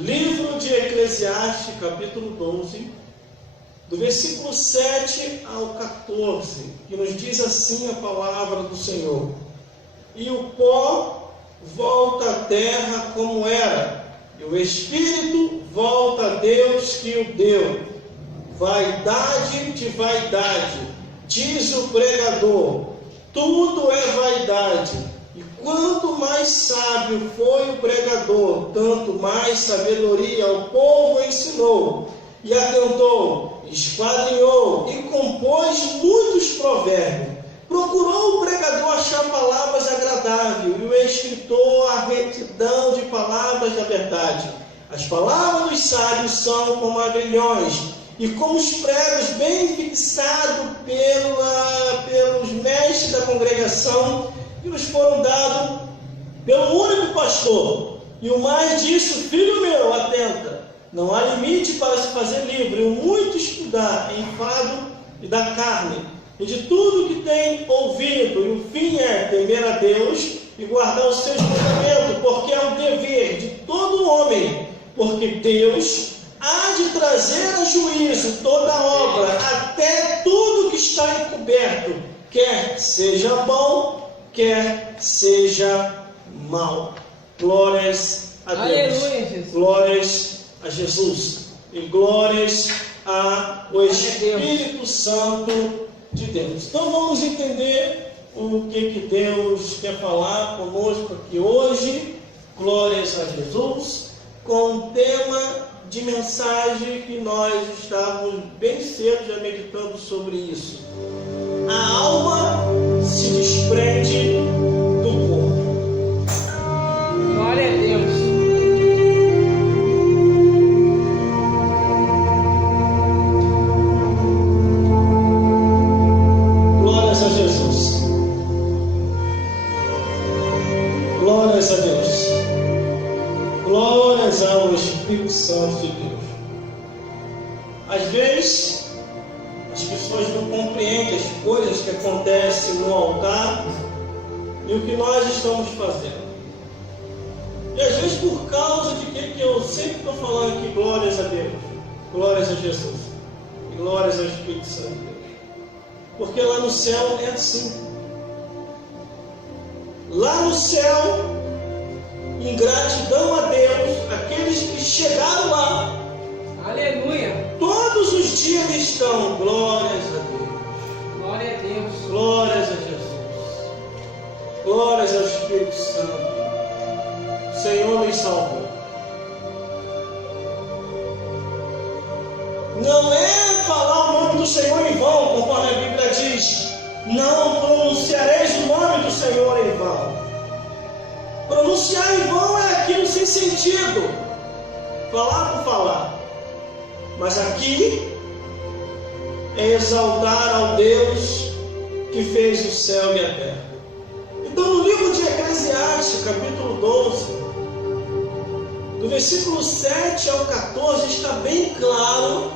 Livro de Eclesiastes, capítulo 12, do versículo 7 ao 14, que nos diz assim a palavra do Senhor: E o pó volta à terra como era, e o espírito volta a Deus que o deu. Vaidade de vaidade, diz o pregador, tudo é vaidade. E quanto mais sábio foi o pregador, tanto mais sabedoria ao povo ensinou. E atentou, esquadrinhou e compôs muitos provérbios. Procurou o pregador achar palavras agradáveis, e o escritor a retidão de palavras da verdade. As palavras dos sábios são como aguilhões, e como os pregos bem fixados pelos mestres da congregação, que nos foram dados pelo único pastor. E o mais disso, filho meu, atenta, não há limite para se fazer livre, o muito estudar, enfado e da carne, e de tudo que tem ouvido, e o fim é temer a Deus e guardar os seus mandamentos, porque é o dever de todo homem, porque Deus há de trazer a juízo toda obra, até tudo que está encoberto, quer seja bom, quer seja mal. Glórias a Deus. Aleluia, Jesus. Glórias a Jesus. E glórias ao Espírito Santo de Deus. Então vamos entender o que Deus quer falar conosco aqui hoje. Glórias a Jesus. Com o tema de mensagem que nós estávamos bem cedo já meditando sobre isso. A alma se desprende do corpo. Glória a Deus. Glórias a Jesus. Glórias a Deus. Glórias ao Espírito Santo de Deus. Às vezes, as pessoas não compreendem as coisas que acontecem no altar e o que nós estamos fazendo. E às vezes, por causa de que eu sempre estou falando aqui, glórias a Deus, glórias a Jesus, e glórias ao Espírito Santo de Deus. Porque lá no céu é assim. Lá no céu, em gratidão a Deus, aqueles que chegaram lá, Aleluia. todos os dias estão, glórias a Deus, Glória a Deus. glórias a Jesus, glórias ao Espírito Santo. O Senhor nos salvou. Não é falar o nome do Senhor em vão, conforme a Bíblia diz. Não pronunciareis o nome do Senhor em vão. Pronunciar em vão é aquilo sem sentido, falar por falar. Mas aqui é exaltar ao Deus que fez o céu e a terra. Então, no livro de Eclesiastes, capítulo 12, do versículo 7 ao 14, está bem claro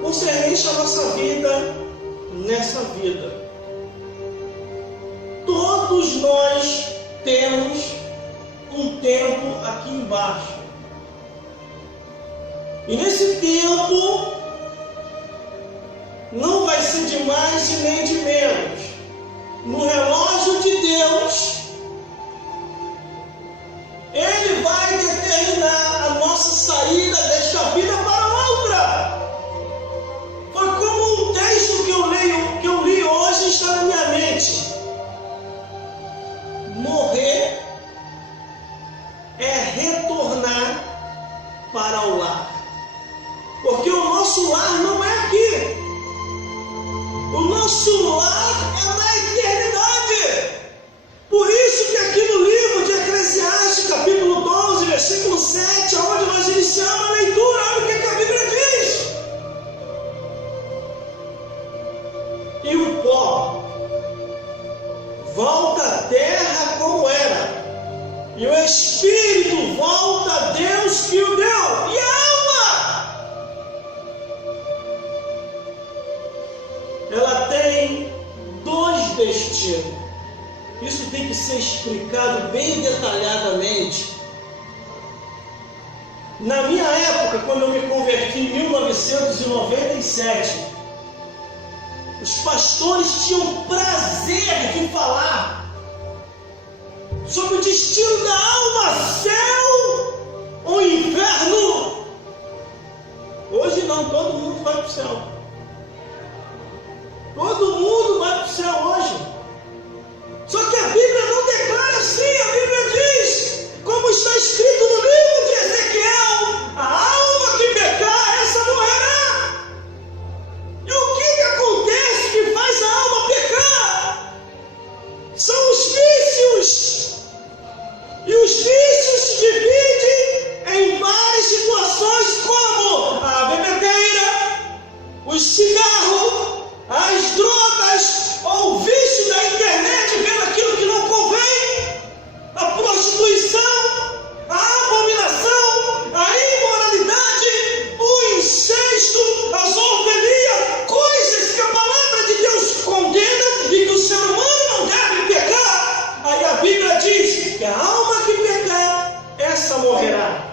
concernente à nossa vida nessa vida. Todos nós temos um tempo aqui embaixo. E nesse tempo não vai ser de mais e nem de menos. No relógio de Deus, Ele vai determinar a nossa saída desta vida para outra. Foi como um texto que eu li hoje está na minha mente. Morrer é retornar para o lar. Porque o nosso lar não é aqui. O nosso lar é na eternidade. Por isso que aqui no livro de Eclesiastes, capítulo 12, versículo 7, onde nós iniciamos a leitura, olha o que a Bíblia diz. E o pó volta à terra como era, e o Espírito volta a Deus que o deu. E a alma, ela tem Na minha época, quando eu me converti em 1997, os pastores tinham prazer de falar sobre o destino da alma, céu ou inferno. Hoje não, todo mundo vai para o céu. Todo mundo vai para o céu hoje. Só que a Bíblia não declara assim. A Bíblia diz, como está escrito no livro de Ezequiel: a alma que pecar, essa morrerá. E o que acontece que faz a alma pecar? São os vícios. E os vícios se dividem em várias situações, como a bebedeira, o cigarro, as drogas, ou o vício da internet, vendo aquilo que não convém, a prostituição, a abominação, a imoralidade, o incesto, a zoofilia, coisas que a palavra de Deus condena e que o ser humano não deve pecar. Aí a Bíblia diz que a alma que pecar, essa morrerá.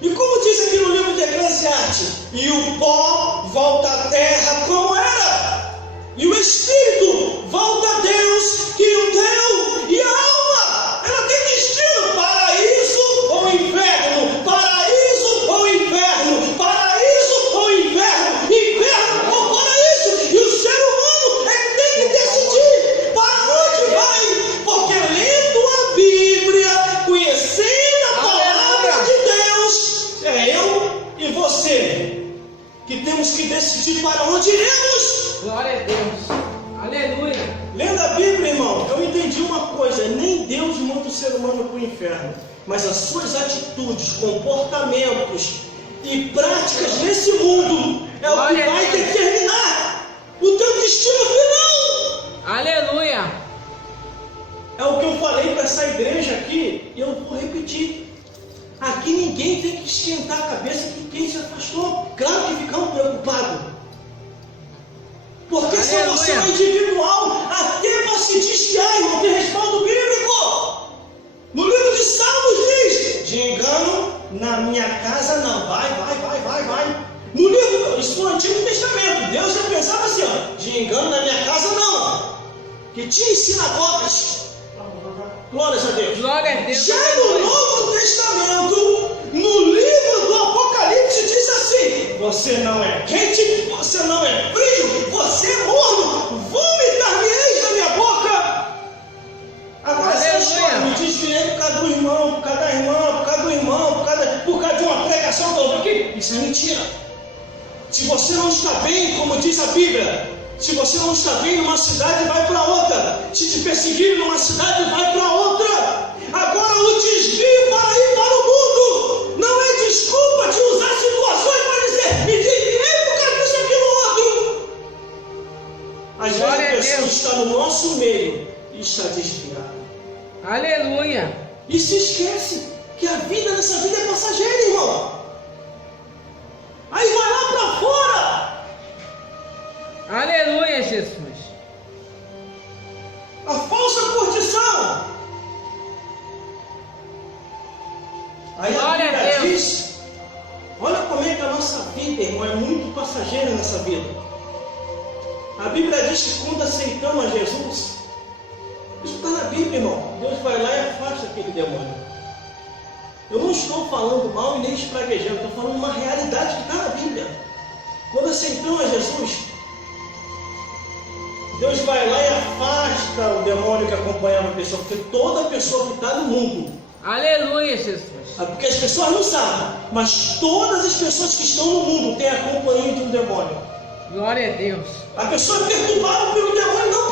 E como diz aqui no livro de Eclesiastes, e o pó volta à terra como era, e o espírito volta a Deus que o deu, e a alma, ela tem destino: paraíso ou inferno, paraíso ou inferno, paraíso ou inferno, inferno ou paraíso. E o ser humano tem que decidir para onde vai, porque lendo a Bíblia, conhecendo a palavra de Deus, é eu e você que temos que decidir para onde iremos. Glória a Deus. Aleluia. Lendo a Bíblia, irmão, eu entendi uma coisa: nem Deus manda o ser humano para o inferno, mas as suas atitudes, comportamentos e práticas nesse mundo é o que vai determinar o teu destino final. Aleluia. É o que eu falei para essa igreja aqui, e eu vou repetir. Aqui ninguém tem que esquentar a cabeça de quem se afastou. Claro que ficamos preocupados, porque salvação é individual. Até para se desviar, irmão, tem respaldo bíblico. No livro de Salmos diz: de engano na minha casa não. Vai. No livro, isso no Antigo Testamento, Deus já pensava assim, ó: de engano na minha casa não. Que tinha sinagogas. Glórias a Deus. Glória a Deus. Já no Novo Testamento, no livro do Apocalipse, diz assim: você não é quente, você não é frio, você é morno, vomitar-me-eis da minha boca. Agora essa história me desviei por causa do irmão, por causa da irmã, por causa do irmão, por causa de uma pregação que eu ouvi aqui. Isso é mentira. Se você não está bem, como diz a Bíblia, se você não está bem numa cidade, vai para outra. Se te perseguirem numa cidade, vai para outra. Agora o desvio para ir para o mundo não é desculpa de usar situações para dizer: me desviei por causa disso, aquilo, outro. Às vezes a pessoa está no nosso meio e está desviada. Aleluia. E se esquece que a vida nessa vida é passageira, irmão. Aí vai lá para fora. Aleluia, Jesus. A falsa curtição. Aí a Bíblia diz: olha como é que a nossa vida, irmão, é muito passageira nessa vida. A Bíblia diz que quando aceitamos a Jesus, isso está na Bíblia, irmão, Deus vai lá e afasta aquele demônio. Eu não estou falando mal e nem espraguejando, estou falando uma realidade que está na Bíblia. Quando aceitamos a Jesus, Deus vai lá e afasta o demônio que acompanhava a pessoa, porque toda pessoa que está no mundo. Aleluia, Jesus. Porque as pessoas não sabem, mas todas as pessoas que estão no mundo têm a companhia de um demônio. Glória a Deus. A pessoa é perturbada pelo demônio, não